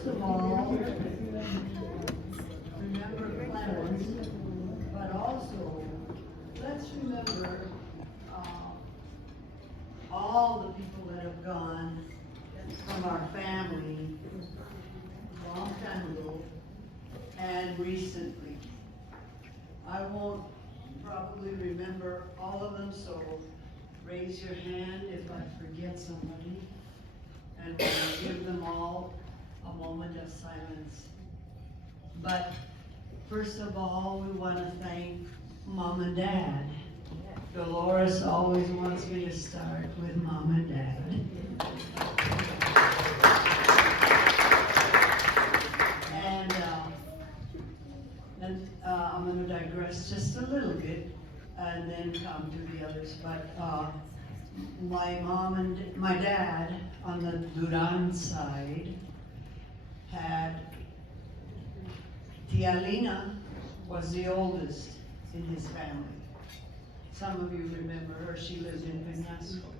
first of all, remember Clarence, but also let's remember all the people that have gone from our family a long time ago and recently. I won't probably remember all of them, so raise your hand if I forget somebody, and we'll give them all a moment of silence. But first of all, we want to thank Mom and Dad. Dolores always wants me to start with Mom and Dad. And I'm going to digress just a little bit and then come to the others. But my dad on the Duran side had Tia Lina was the oldest in his family. Some of you remember her, she lived in Peñasco.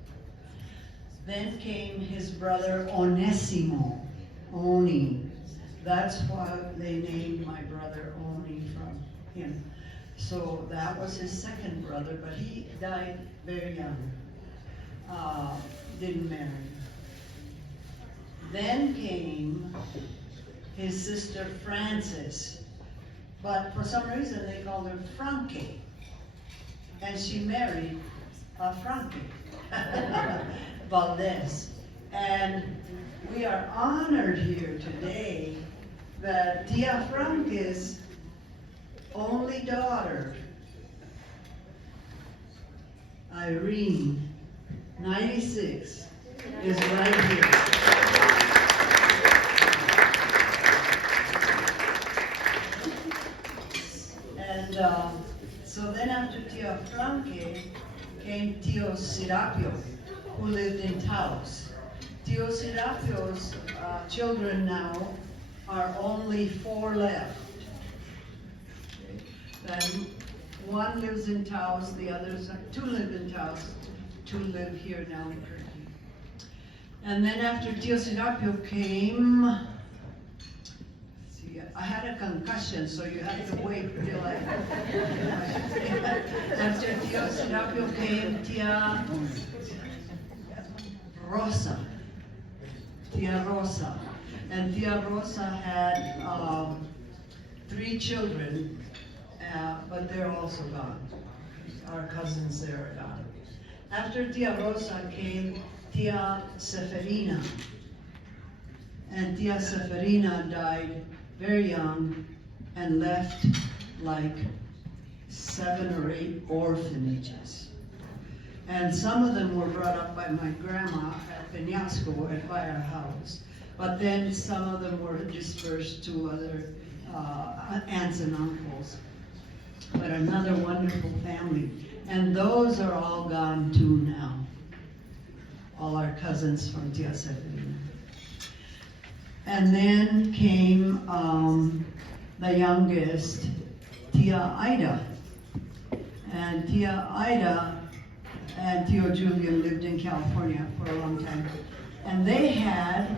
Then came his brother Onesimo, Oni. That's why they named my brother Oni from him. So that was his second brother, but he died very young. Didn't marry. Then came his sister Frances, but for some reason they called her Franke. And she married Franke Valdez. And we are honored here today that Tia Franke's only daughter, Irene, 96, is right here. And so then after Tia Franke came Tio Serapio, who lived in Taos. Tio Serapio's children now are only 4 left. Then one lives in Taos, the others, 2 live in Taos, 2 live here now in Turkey. And then after Tio Serapio came, I had a concussion, so you have to wait till I. After Tio Serapio came Tia Rosa. Tia Rosa. And Tia Rosa had 3 children, but they're also gone. Our cousins there are gone. After Tia Rosa came Tia Seferina. And Tia Seferina died very young and left like 7 or 8 orphanages. And some of them were brought up by my grandma at Peñasco by our house. But then some of them were dispersed to other aunts and uncles. But another wonderful family. And those are all gone too now. All our cousins from Tia Seferina. And then came the youngest, Tia Ida. And Tia Ida and Tio Julian lived in California for a long time. And they had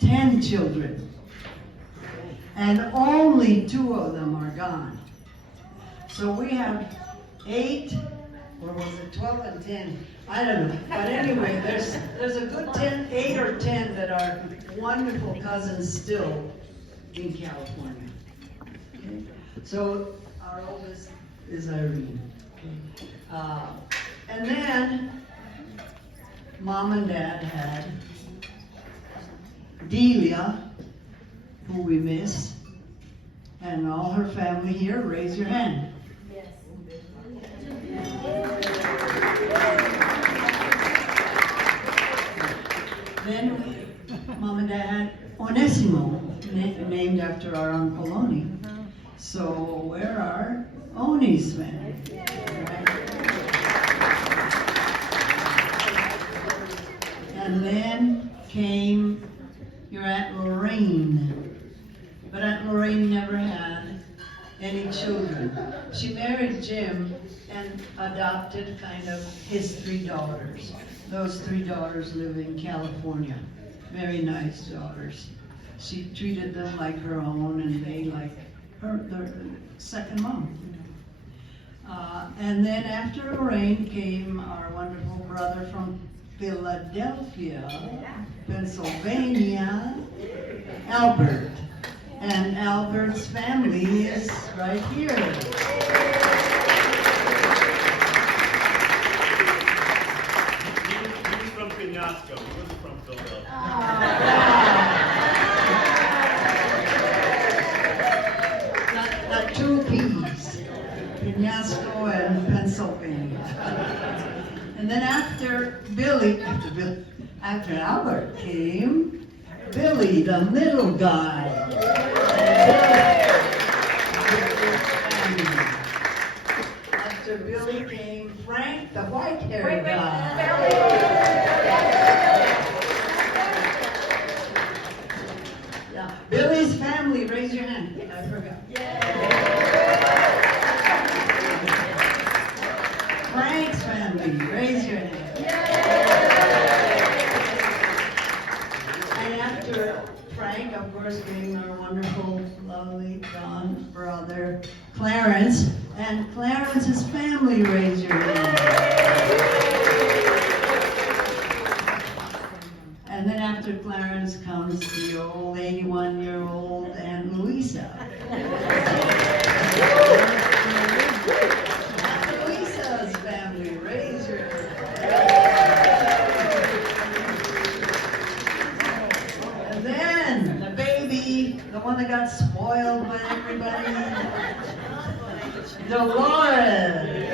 10 children. And only 2 of them are gone. So we have 8, or was it 12 and 10? I don't know. But anyway, there's a good 8 or 10 that are wonderful cousins still in California. Okay? So our oldest is Irene. Okay? And then Mom and Dad had Delia, who we miss, and all her family here. Raise your hand. Yes. Then Mom and Dad had Onesimo, named after our Uncle Oni. So where are Oni's family? Right? And then came your Aunt Lorraine. But Aunt Lorraine never had any children. She married Jim and adopted kind of his 3 daughters. Those 3 daughters live in California. Very nice daughters. she treated them like her own, and they like their second mom. And then after Lorraine came our wonderful brother from Philadelphia, Pennsylvania, Albert. And Albert's family is right here. He's from Penasco. He was from Philadelphia. Not two P's. Penasco and Pennsylvania. And then after Albert came Billy, the middle guy. After Billy came Frank, the white-haired guy. Yeah. Billy's family, raise your hand. I forgot. Frank's family, raise your hand. And after Frank, of course, came our wonderful, lovely, gone brother, Clarence. And Clarence's family, raise your hand. And then after Clarence comes the old 81-year-old Aunt Luisa. Aunt Luisa's family, raise your hand. And then the baby, the one that got spoiled by everybody, Dolores.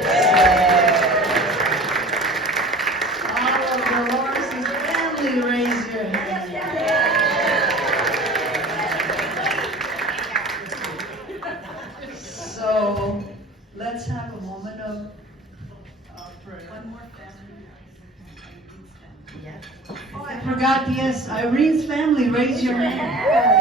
All of Dolores' family, raise your hand. So let's have a moment of prayer. One more family. Yes. Oh, I forgot, yes, Irene's family, raise your hand.